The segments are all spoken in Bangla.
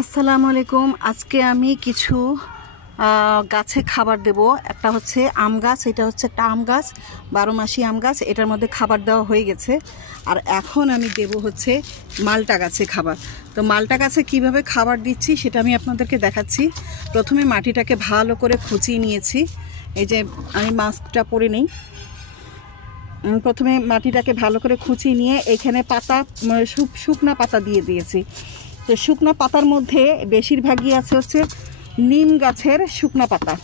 আসসালামু আলাইকুম। আজকে আমি কিছু গাছে খাবার দেব। একটা হচ্ছে আম গাছ, এটা হচ্ছে একটা আম গাছ, 12 মাসি আম গাছ। এটার মধ্যে খাবার দেওয়া হয়ে গেছে। আর এখন আমি দেব হচ্ছে মালটা গাছে খাবার। তো মালটা গাছে কিভাবে খাবার দিচ্ছি সেটা আমি আপনাদেরকে দেখাচ্ছি। প্রথমে মাটিটাকে ভালো করে খুঁচিয়ে নিয়েছি। এই যে আমি মাস্কটা পরে নিই। প্রথমে মাটিটাকে ভালো করে খুঁচিয়ে নিয়ে এখানে পাতা, শুকনা পাতা দিয়ে দিয়েছি। তো শুকনা পাতার মধ্যে বেশিরভাগই আছে হচ্ছে নিম গাছের শুকনা পাতা,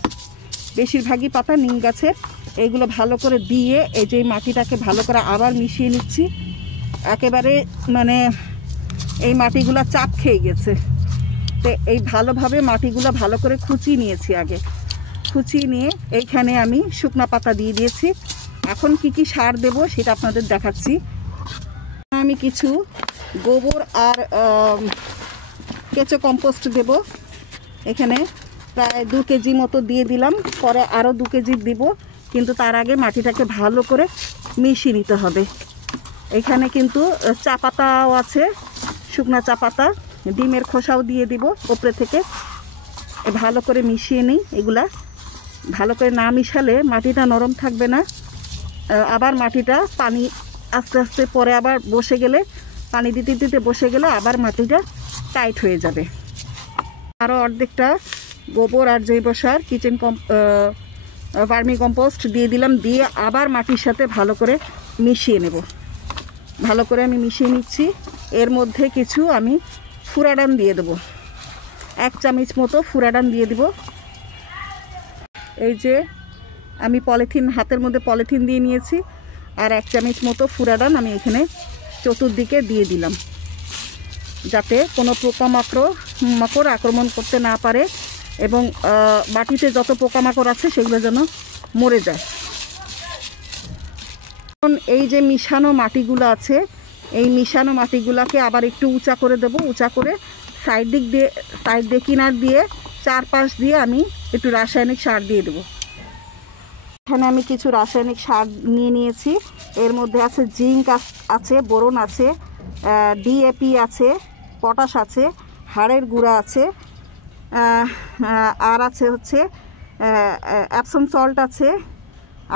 বেশিরভাগই পাতা নিম গাছের। এইগুলো ভালো করে দিয়ে এই যে মাটিটাকে ভালো করে আবার মিশিয়ে নিচ্ছি। একেবারে মানে এই মাটিগুলো চাপ খেয়ে গেছে। তো এই ভালোভাবে মাটিগুলো ভালো করে খুঁচিয়ে নিয়েছি। আগে খুঁচিয়ে নিয়ে এইখানে আমি শুকনা পাতা দিয়ে দিয়েছি। এখন কি কি সার দেব সেটা আপনাদের দেখাচ্ছি। আমি কিছু গোবর আর কেঁচো কম্পোস্ট দেব। এখানে প্রায় 2 কেজি মতো দিয়ে দিলাম, পরে আরও 2 কেজি দিব, কিন্তু তার আগে মাটিটাকে ভালো করে মিশিয়ে নিতে হবে। এখানে কিন্তু চা পাতাও আছে, শুকনা চা পাতা, ডিমের খোসাও দিয়ে দিব ওপরে থেকে। ভালো করে মিশিয়ে নিই। এগুলা ভালো করে না মিশালে মাটিটা নরম থাকবে না। আবার মাটিটা পানি আস্তে আস্তে পরে আবার বসে গেলে, পানি দিতে দিতে বসে গেলে আবার মাটিটা টাইট হয়ে যাবে। আরও অর্ধেকটা গোবর আর জৈব সার, ভার্মি কম্পোস্ট দিয়ে দিলাম। দিয়ে আবার মাটির সাথে ভালো করে মিশিয়ে নেব। ভালো করে আমি মিশিয়ে নিচ্ছি। এর মধ্যে কিছু আমি ফুরাডান দিয়ে দেবো। 1 চামচ মতো ফুরাডান দিয়ে দিব। এই যে আমি হাতের মধ্যে পলিথিন দিয়ে নিয়েছি, আর 1 চামচ মতো ফুরাডান আমি এখানে চতুর্দিকে দিয়ে দিলাম, যাতে কোনো পোকামাকড় আক্রমণ করতে না পারে এবং মাটিতে যত পোকামাকড় আছে সেগুলো যেন মরে যায়। এখন এই যে মিশানো মাটিগুলো আছে, এই মিশানো মাটিগুলোকে আবার একটু উঁচা করে দেব। উঁচা করে সাইড দিয়ে কিনার দিয়ে চারপাশ দিয়ে আমি একটু রাসায়নিক সার দিয়ে দেবো। এখানে আমি কিছু রাসায়নিক সার নিয়ে নিয়েছি। এর মধ্যে আছে জিঙ্ক আছে, বোরন আছে, ডিএপি আছে, পটাশ আছে, হাড়ের গুঁড়া আছে, আর আছে হচ্ছে অ্যাপসম সল্ট আছে,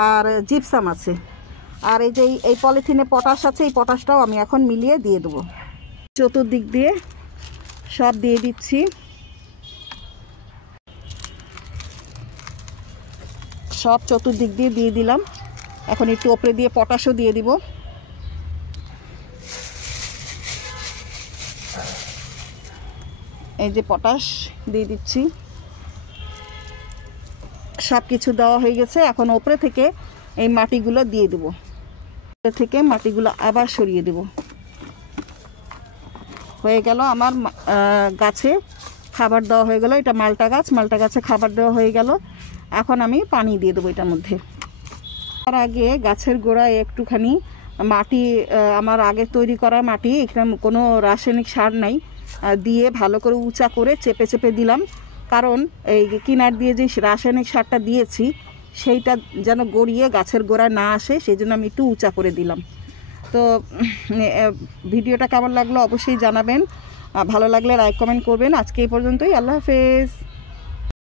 আর জিপসাম আছে। আর এই যে এই পলিথিনে পটাশ আছে, এই পটাশটাও আমি এখন মিলিয়ে দিয়ে দেবো। চতুর্দিক দিয়ে সব দিয়ে দিচ্ছি। সব চতুর্দিক দিয়ে দিয়ে দিলাম। এখন একটু ওপরে দিয়ে পটাশও দিয়ে দিব। এই যে পটাশ দিয়ে দিচ্ছি। সব কিছু দেওয়া হয়ে গেছে। এখন ওপরে থেকে এই মাটিগুলো দিয়ে দেব। ওপরে থেকে মাটিগুলো আবার সরিয়ে দেব। হয়ে গেল আমার গাছে খাবার দেওয়া হয়ে গেল। এটা মালটা গাছে খাবার দেওয়া হয়ে গেল। এখন আমি পানি দিয়ে দেবো এটার মধ্যে। তার আগে গাছের গোড়ায় একটুখানি মাটি, আমার আগে তৈরি করা মাটি, এখানে কোনো রাসায়নিক সার নাই, দিয়ে ভালো করে উঁচা করে চেপে চেপে দিলাম। কারণ এই কিনার দিয়ে যে রাসায়নিক সারটা দিয়েছি সেইটা যেন গড়িয়ে গাছের গোড়ায় না আসে, সেই জন্য আমি একটু উঁচা করে দিলাম। তো ভিডিওটা কেমন লাগলো অবশ্যই জানাবেন। ভালো লাগলে লাইক কমেন্ট করবেন। আজকে এই পর্যন্তই। আল্লাহ হাফেজ।